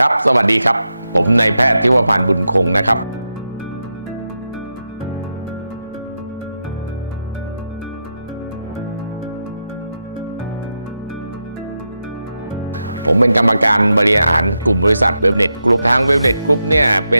ครับ สวัสดีครับ ผมนายแพทย์ทิวพานบุญคงนะครับ ผมเป็นกรรมการบริหารกลุ่มบริษัทเดลเน็ตกลุ่มทางเดลเน็ตปุ๊เนี่ยเป็น